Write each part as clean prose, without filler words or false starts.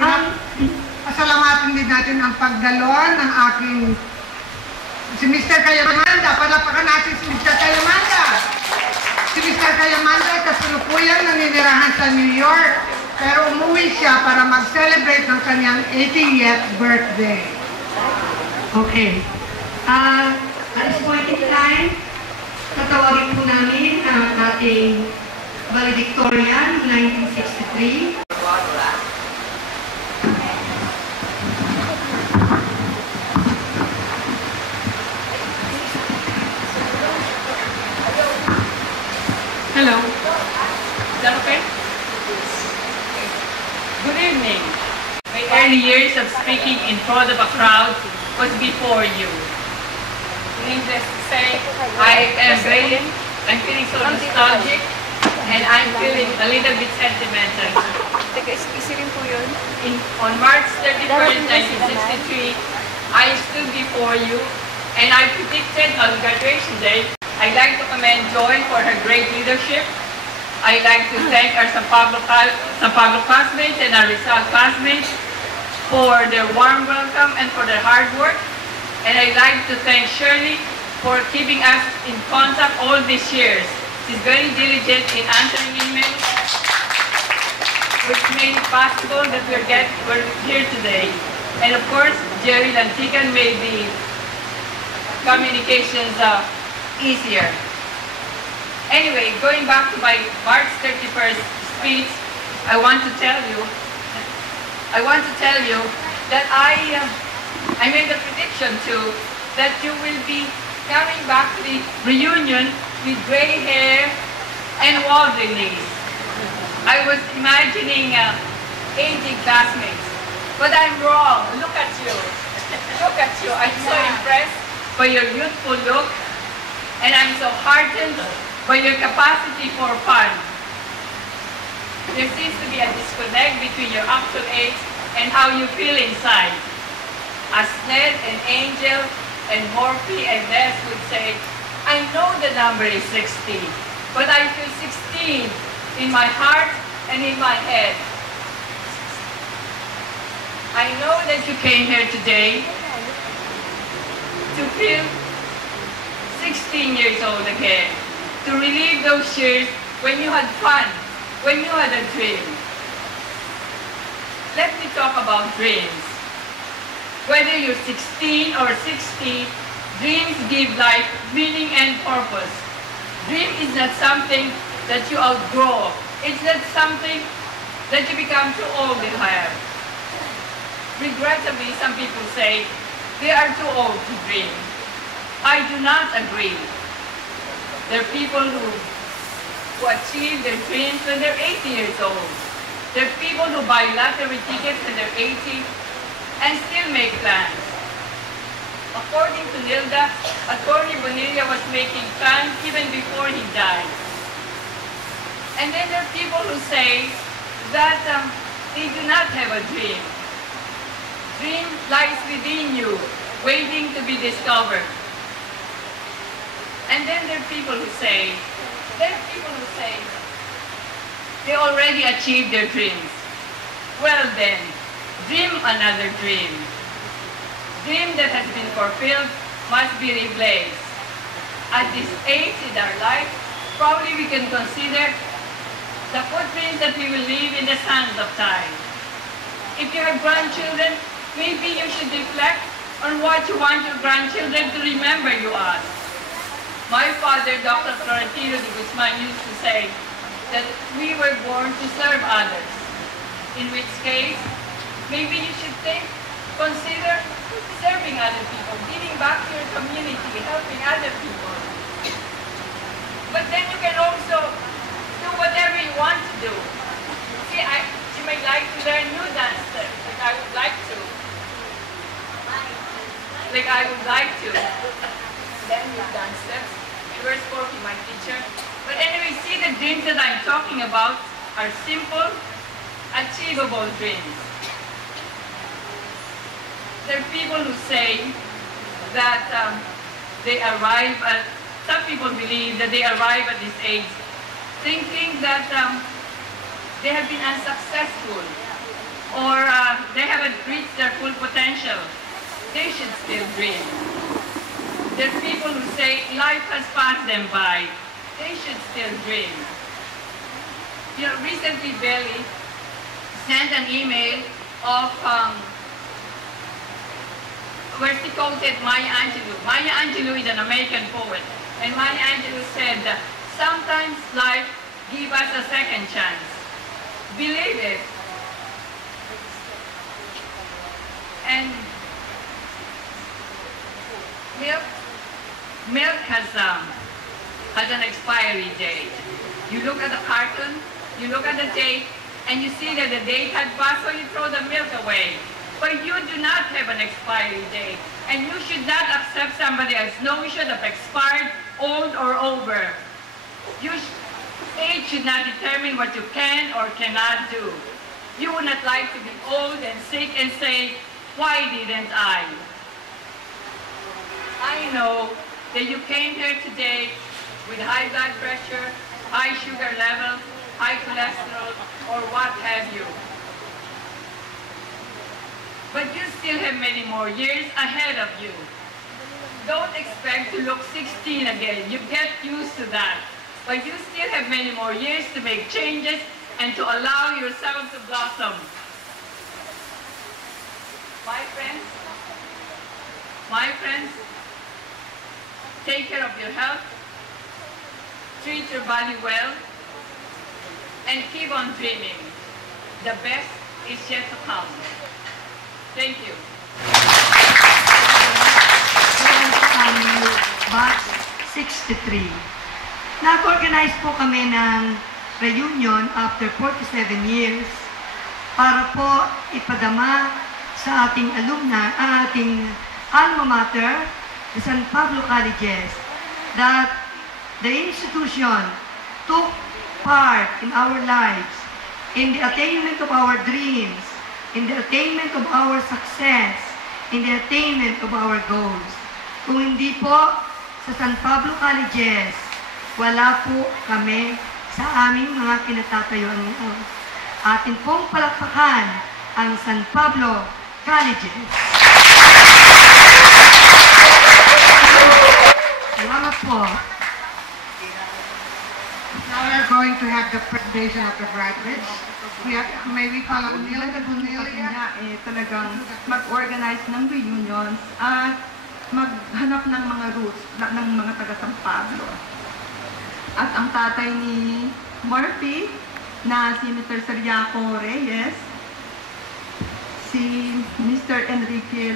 Pasalamatin din natin ang pagdalon ng aking si Mr. Kayamanda. Palapakan natin si Mr. Kayamanda. Si Mr. Kayamanda kasalukuyan naninirahan sa New York, pero umuwi siya para mag-celebrate ng kanyang 80th birthday. Okay. At this point in time, tatawagin po namin ang ating valedictorian 1963. Hello. Is that okay? Good evening. My early years of speaking in front of a crowd was before you. Needless to say, I am very, I'm feeling so nostalgic and I'm feeling a little bit sentimental. On March 31st, 1963, I stood before you and I predicted on graduation day, I'd like to commend Joy for her great leadership. I'd like to thank our San Pablo classmates and our Rizal classmates for their warm welcome and for their hard work. And I'd like to thank Shirley for keeping us in contact all these years. She's very diligent in answering emails, which made it possible that we're here today. And of course, Jerry Lantican made the communications easier. Anyway, going back to my March 31st speech, I want to tell you that I made a prediction too that you will be coming back to the reunion with gray hair and wobbly knees. I was imagining aging classmates, but I'm wrong. Look at you. Look at you. I'm so impressed by your youthful look, and I'm so heartened by your capacity for fun. There seems to be a disconnect between your actual age and how you feel inside. As Ned and Angel and Morphy and Ness would say, I know the number is 16, but I feel 16 in my heart and in my head. I know that you came here today to feel 16 years old again, to relive those years when you had fun, when you had a dream. Let me talk about dreams. Whether you're 16 or 60, dreams give life meaning and purpose. Dream is not something that you outgrow. It's not something that you become too old to have. Regrettably, some people say they are too old to dream. I do not agree. There are people who achieve their dreams when they're 80 years old. There are people who buy lottery tickets when they're 80 and still make plans. According to Nilda, Attorney Bonilla was making plans even before he died. And then there are people who say that they do not have a dream. Dream lies within you, waiting to be discovered. And then there are people who say, they already achieved their dreams. Well then, dream another dream. Dream that has been fulfilled must be replaced. At this age in our life, probably we can consider the footprints that we will leave in the sands of time. If you have grandchildren, maybe you should reflect on what you want your grandchildren to remember you as. My father, Dr. Florentino de Guzman, used to say that we were born to serve others. In which case, maybe you should consider serving other people, giving back to your community, helping other people. But then you can also do whatever you want to do. See, you may like to learn new dance steps, like I would like to. Learn new dance steps. And where's Porky, my teacher? But anyway, see, the dreams that I'm talking about are simple, achievable dreams. There are people who say that some people believe that they arrive at this age thinking that they have been unsuccessful or haven't reached their full potential, they should still dream. There are people who say life has passed them by, they should still dream. You know, recently Belly sent an email of where she quoted Maya Angelou. Maya Angelou is an American poet, and Maya Angelou said that sometimes life gives us a second chance. Believe it. And milk has an expiry date. You look at the carton, you look at the date, and you see that the date had passed, so you throw the milk away. But you do not have an expiry date, and you should not accept somebody else. No, you should have expired, old or over. Age should not determine what you can or cannot do. You would not like to be old and sick and say, why didn't I? I know that you came here today with high blood pressure, high sugar levels, high cholesterol, or what have you. But you still have many more years ahead of you. Don't expect to look 16 again. You get used to that. But you still have many more years to make changes and to allow yourself to blossom. My friends, take care of your health, treat your body well, and keep on dreaming. The best is yet to come. Thank you. Batch 63. Nag-organize po kami ng reunion after 47 years para po ipadama sa ating alumni, ating alma mater, the San Pablo Colleges, that the institution took part in our lives, in the attainment of our dreams, in the attainment of our success, in the attainment of our goals. Kung hindi po sa San Pablo Colleges, wala po kami sa aming mga kinatatayuan ngayon. Atin pong palakpakan ang San Pablo Colleges. Salamat po. Now we are going to have the presentation of the graduates. May we call on Nelia? Talagang mag-organize ng reunions at maghanap ng mga roots ng mga taga San Pablo. At ang tatay ni Murphy na si Mr. Seriaco Reyes, si Mr. Enrique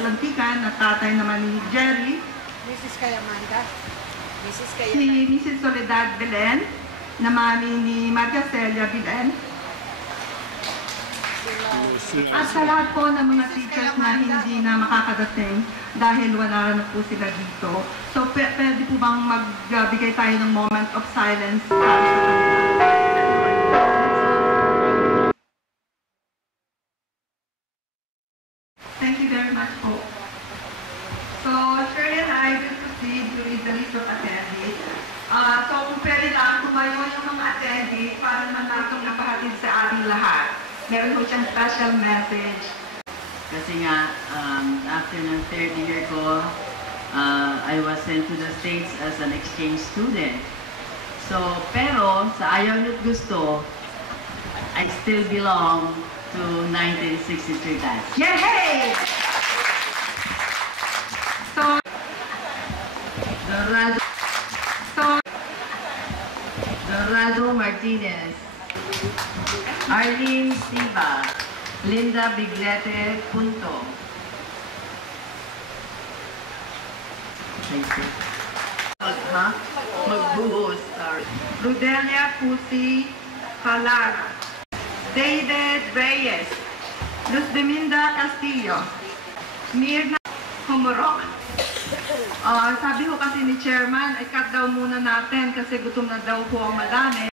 Lantican na tatay naman ni Jerry, Mrs. Kayamanda. si Mrs. Soledad Belen na mami ni Maria Celia Belen, at sa lahat po ng mga teachers na hindi na makakadating dahil wala na po sila dito. So, pwede po bang magbigay tayo ng moment of silence para sa kanila? Thank you very much po. So, Shirley and I will proceed with the list of attendees. So, kung pwede lang tumayo yung mga attendees para naman natong napahatid sa ating lahat. Meron po siyang special message. Kasi nga, after ng third year ko, I was sent to the States as an exchange student. So, pero sa ayaw niyo't gusto, I still belong to 1963 batch. Yay! So, Dorado Martinez, Arlene Siva, Linda Biglete Punto. Thank you. Magbuhos, sorry. Rudelia Pusi Palara, David Reyes, Luz Deminda Castillo, Mirna Humorok. Sabi ko kasi ni Chairman, ay cut daw muna natin kasi gutom na daw po ang madami.